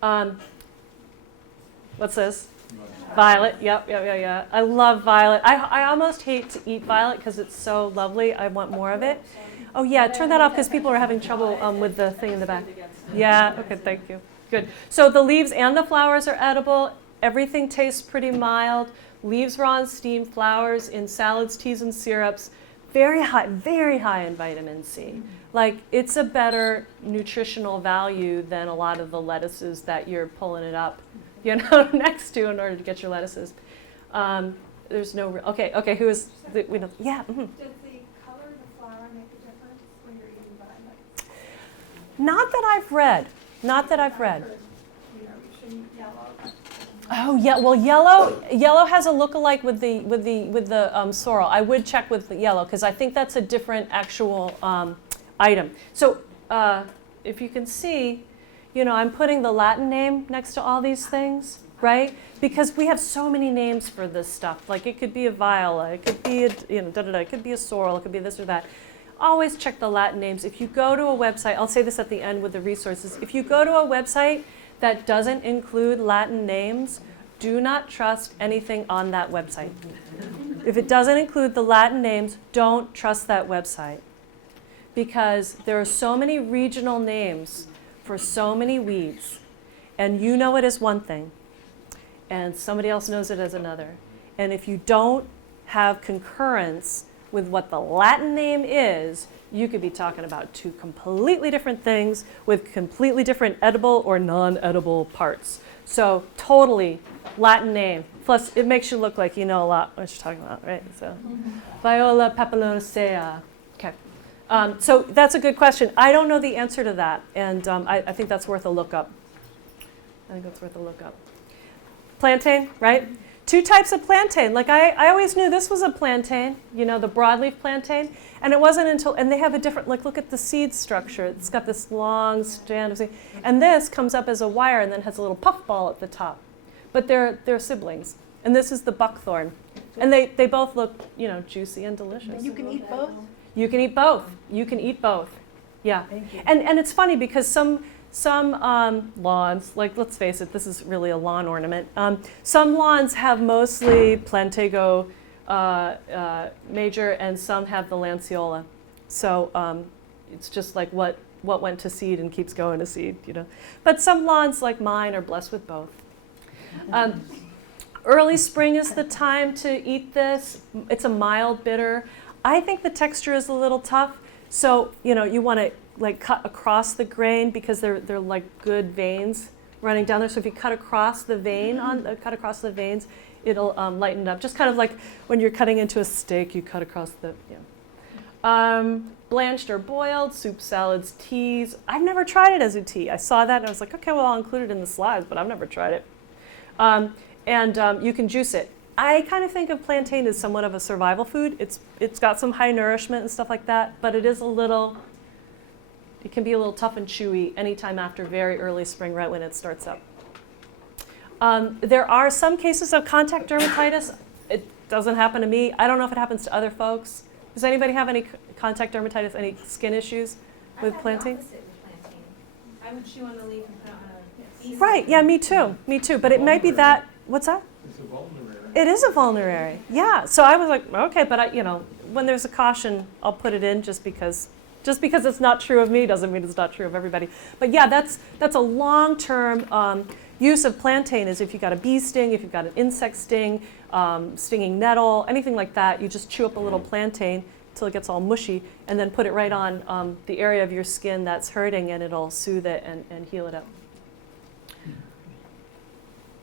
What's this? Violet. Yep. I love violet. I almost hate to eat violet because it's so lovely. I want more of it. Oh yeah, turn that off because people are having trouble with the thing in the back. Yeah. Okay. Thank you. Good. So the leaves and the flowers are edible. Everything tastes pretty mild. Leaves raw and steamed, flowers in salads, teas, and syrups. Very high in vitamin C. Like, it's a better nutritional value than a lot of the lettuces that you're pulling it up, next to in order to get your lettuces. There's no okay. Who is we know? Yeah. Mm-hmm. Does the color of the flower make a difference when you're eating violet? Not that I've read. You shouldn't eat yellow. Oh yeah, well yellow has a look-alike with the sorrel. I would check with the yellow because I think that's a different actual item. So if you can see, I'm putting the Latin name next to all these things, right? Because we have so many names for this stuff. Like it could be a viola, it could be it could be a sorrel, it could be this or that. Always check the Latin names. If you go to a website, I'll say this at the end with the resources. If you go to a website that doesn't include Latin names, do not trust anything on that website. If it doesn't include the Latin names, don't trust that website. Because there are so many regional names for so many weeds, and you know it as one thing, and somebody else knows it as another. And if you don't have concurrence with what the Latin name is, you could be talking about two completely different things with completely different edible or non-edible parts. So totally Latin name. Plus, it makes you look like you know a lot what you're talking about, right? So, Viola papilionacea. Okay. So that's a good question. I don't know the answer to that, and I think that's worth a look up. Plantain, right? Two types of plantain. Like I always knew this was a plantain, the broadleaf plantain. And it wasn't until, and they have a different, look at the seed structure. It's got this long strand of seed. And this comes up as a wire and then has a little puff ball at the top. But they're siblings. And this is the buckthorn. And they both look, juicy and delicious. You can eat both? You can eat both. Yeah. And it's funny because some lawns, like let's face it, this is really a lawn ornament. Some lawns have mostly Plantago major, and some have the lanceola. So it's just like what went to seed and keeps going to seed, But some lawns like mine are blessed with both. Early spring is the time to eat this. It's a mild bitter. I think the texture is a little tough. So, you want to like cut across the grain because they're like good veins running down there. So if you cut across the veins, it'll lighten it up. Just kind of like when you're cutting into a steak, you cut across the, blanched or boiled, soup, salads, teas. I've never tried it as a tea. I saw that and I was like, okay, well, I'll include it in the slides, but I've never tried it. And you can juice it. I kind of think of plantain as somewhat of a survival food. It's got some high nourishment and stuff like that, but it can be a little tough and chewy anytime after very early spring, right when it starts up. There are some cases of contact dermatitis. It doesn't happen to me. I don't know if it happens to other folks. Does anybody have any contact dermatitis, any skin issues with plantain? I've had the opposite with plantain. I would chew on the leaf and put it on a piece. Right, yeah, me too. But it might be that, what's that? It's a vulnerary. It is a vulnerary, yeah. So I was like, okay, but when there's a caution, I'll put it in just because it's not true of me doesn't mean it's not true of everybody. But yeah, that's a long-term use of plantain is if you've got a bee sting, if you've got an insect sting, stinging nettle, anything like that, you just chew up a little plantain until it gets all mushy and then put it right on the area of your skin that's hurting and it'll soothe it and heal it up.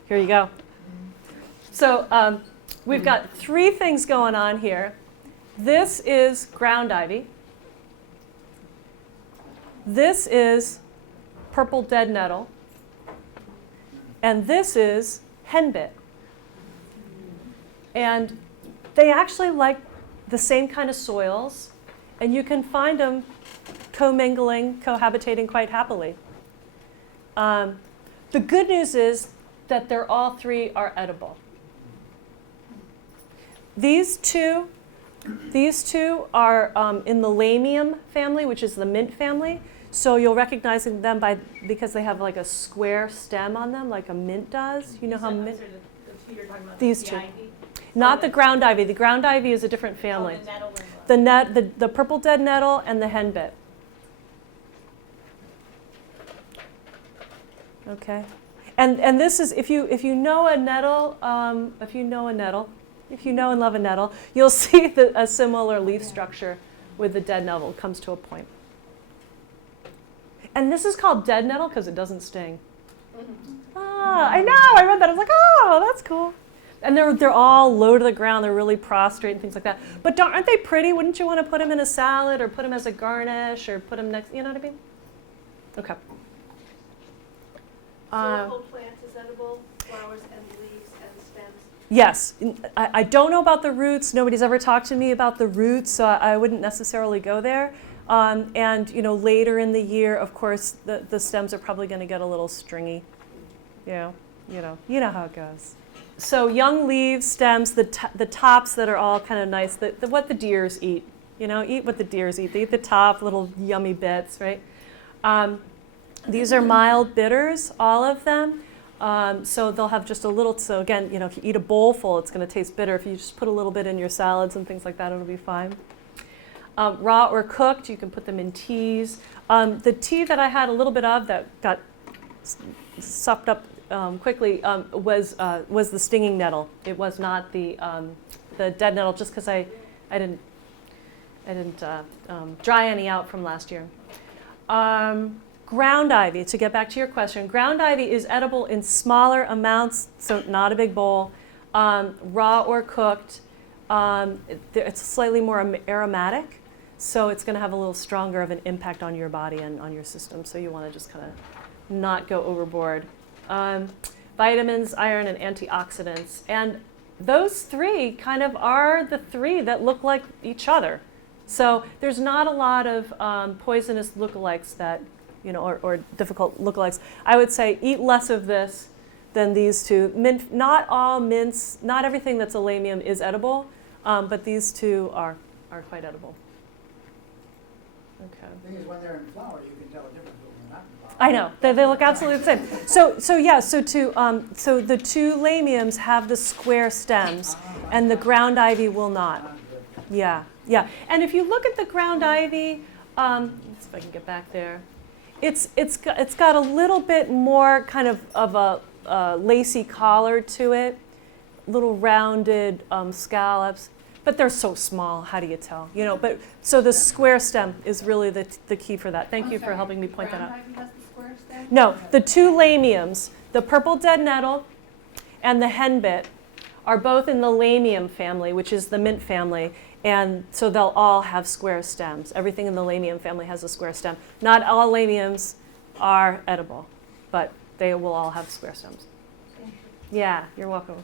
Here you go. So we've got three things going on here. This is ground ivy. This is purple dead nettle. And this is henbit. And they actually like the same kind of soils, and you can find them cohabitating quite happily. The good news is that they're all three are edible. These two are in the lamium family, which is the mint family. So you'll recognize them because they have like a square stem on them, like a mint does. You know how mint? The two you're talking about. These the two. ivy? Not Oh, the ground ivy. The ground ivy is a different family. Oh, the nettle and The purple dead nettle and the henbit. Okay, and this is if you know a nettle, if you know and love a nettle, you'll see a similar leaf structure with the dead nettle. It comes to a point. And this is called dead nettle because it doesn't sting. Ah, I know. I read that. I was like, oh, that's cool. And they're all low to the ground. They're really prostrate and things like that. But aren't they pretty? Wouldn't you want to put them in a salad or put them as a garnish or put them next? You know what I mean? Okay. So the whole plant is edible, flowers and leaves and stems? Yes. I don't know about the roots. Nobody's ever talked to me about the roots, so I wouldn't necessarily go there. And later in the year, of course, the stems are probably going to get a little stringy. You know how it goes. So young leaves, stems, the tops that are all kind of nice, what the deers eat. Eat what the deers eat. They eat the top, little yummy bits, right? These are mild bitters, all of them. So they'll have just a little, so again, if you eat a bowl full, it's going to taste bitter. If you just put a little bit in your salads and things like that, it'll be fine. Raw or cooked, you can put them in teas. The tea that I had a little bit of that got supped up quickly was the stinging nettle. It was not the dead nettle, just because I didn't dry any out from last year. Ground ivy, to get back to your question, ground ivy is edible in smaller amounts, so not a big bowl, raw or cooked. It's slightly more aromatic, so it's going to have a little stronger of an impact on your body and on your system, so you want to just kind of not go overboard. Vitamins, iron, and antioxidants. And those three kind of are the three that look like each other. So there's not a lot of poisonous lookalikes that, or difficult lookalikes. I would say eat less of this than these two. Mint, not all mints, not everything that's elamium is edible, but these two are quite edible. Okay. The thing is, when they're in flower, you can tell the difference when they're not in flower. I know they look absolutely the same. So the two lamiums have the square stems, and the ground ivy will not. Yeah. And if you look at the ground ivy, let's see if I can get back there. It's got a little bit more kind of a lacy collar to it, little rounded scallops. But they're so small, how do you tell? But so the square stem is really the key for that. Thank you for helping me point that out. Ground ivy has the square stem? No, the two lamiums, the purple dead nettle and the henbit, are both in the lamium family, which is the mint family. And so they'll all have square stems. Everything in the lamium family has a square stem. Not all lamiums are edible, but they will all have square stems. Thank you. Yeah, you're welcome.